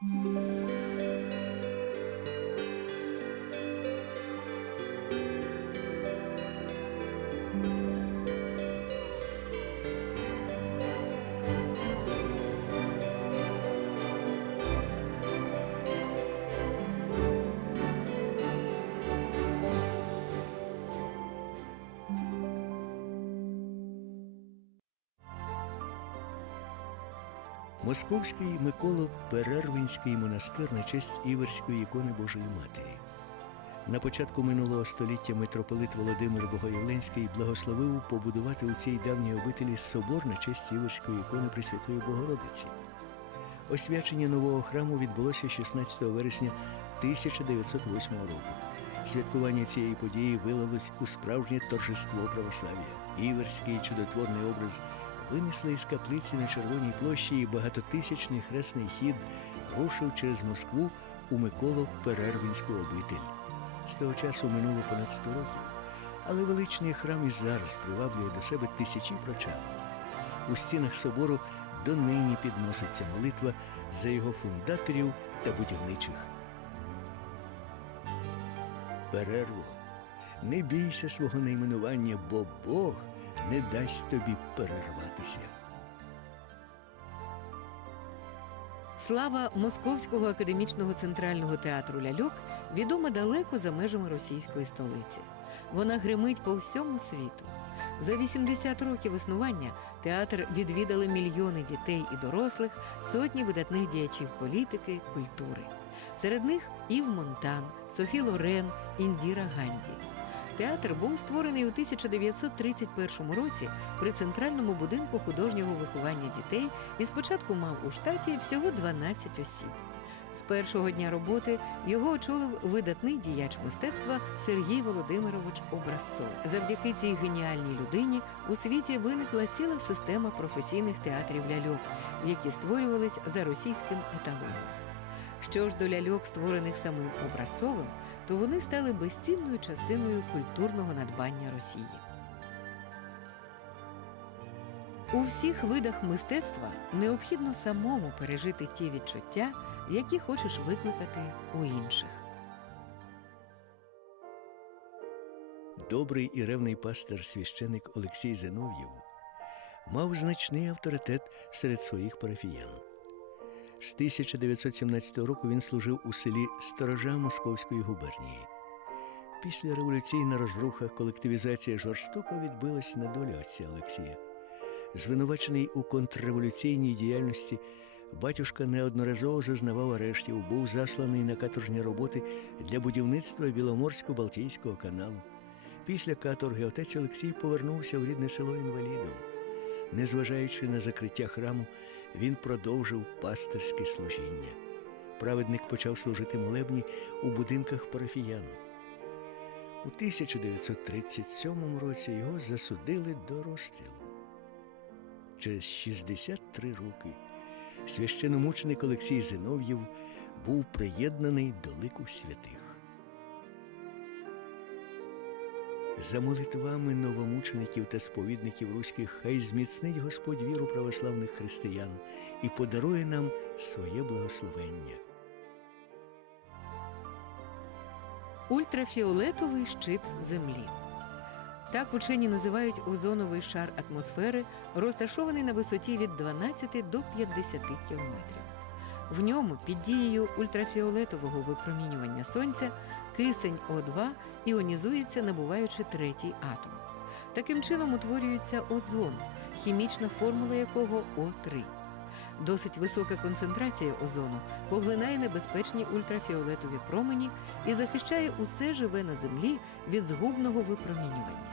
Música Московський Миколо Перервинський монастир на честь Іверської ікони Божої Матері. На початку минулого століття митрополит Володимир Богоявленський благословив побудувати у цій давній обителі собор на честь Іверської ікони Пресвятої Богородиці. Освячення нового храму відбулося 16 вересня 1908 року. Святкування цієї події вилилось у справжнє торжество православ'я. Іверський чудотворний образ винесли із каплиці на Червоній площі і багатотисячний хресний хід рушив через Москву у Миколу Перервинську обитель. З того часу минуло понад 100 років, але величний храм і зараз приваблює до себе тисячі прочан. У стінах собору донині підноситься молитва за його фундаторів та будівничих. Перерво, не бійся свого найменування, бо Бог не дасть тобі перерватися. Слава Московського академічного центрального театру ляльок відома далеко за межами російської столиці. Вона гримить по всьому світу. За 80 років існування театр відвідали мільйони дітей і дорослих, сотні видатних діячів політики, культури. Серед них Ів Монтан, Софі Лорен, Індіра Ганді. Театр був створений у 1931 році при центральному будинку художнього виховання дітей і спочатку мав у штаті всього 12 осіб. З першого дня роботи його очолив видатний діяч мистецтва Сергій Володимирович Образцов. Завдяки цій геніальній людині у світі виникла ціла система професійних театрів ляльок, які створювались за російським еталоном. Що ж до ляльок, створених самим Образцовим, то вони стали безцінною частиною культурного надбання Росії. У всіх видах мистецтва необхідно самому пережити ті відчуття, які хочеш викликати у інших. Добрий і ревний пастир священик Олексій Зинов'єв мав значний авторитет серед своїх парафіян. З 1917 року він служив у селі Сторожа Московської губернії. Після революційна розруха колективізація жорстоко відбилась на долю отця Олексія. Звинувачений у контрреволюційній діяльності, батюшка неодноразово зазнавав арештів, був засланий на каторжні роботи для будівництва Біломорсько-Балтійського каналу. Після каторги отець Олексій повернувся в рідне село інвалідом. Незважаючи на закриття храму, він продовжив пастирське служіння. Праведник почав служити молебні у будинках парафіян. У 1937 році його засудили до розстрілу. Через 63 роки священомученик Олексій Зинов'єв був приєднаний до лику святих. За молитвами новомучеників та сповідників руських хай зміцнить Господь віру православних християн і подарує нам своє благословення. Ультрафіолетовий щит Землі. Так учені називають озоновий шар атмосфери, розташований на висоті від 12 до 50 кілометрів. В ньому під дією ультрафіолетового випромінювання сонця кисень О2 іонізується, набуваючи третій атом. Таким чином утворюється озон, хімічна формула якого О3. Досить висока концентрація озону поглинає небезпечні ультрафіолетові промені і захищає усе живе на землі від згубного випромінювання.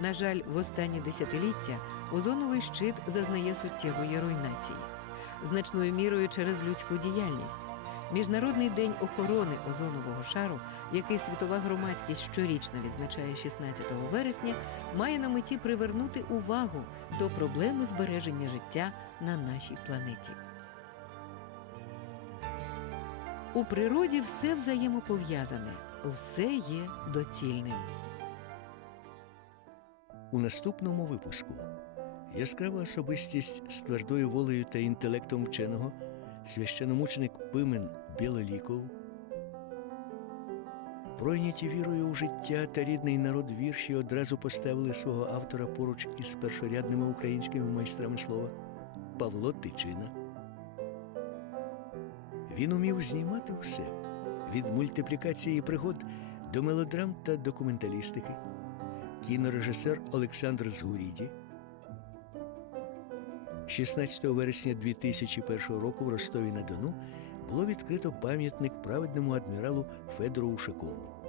На жаль, в останні десятиліття озоновий щит зазнає суттєвої руйнації, значною мірою через людську діяльність. Міжнародний день охорони озонового шару, який світова громадськість щорічно відзначає 16 вересня, має на меті привернути увагу до проблеми збереження життя на нашій планеті. У природі все взаємопов'язане, все є доцільним. У наступному випуску яскрава особистість з твердою волею та інтелектом вченого священомученик Пимен Білоліков. Пройняті вірою у життя та рідний народ вірші одразу поставили свого автора поруч із першорядними українськими майстрами слова Павло Тичина. Він умів знімати все від мультиплікації пригод до мелодрам та документалістики. Кінорежисер Олександр Згуріді. 16 вересня 2001 року в Ростові на Дону було відкрито пам'ятник праведному адміралу Федору Ушакову.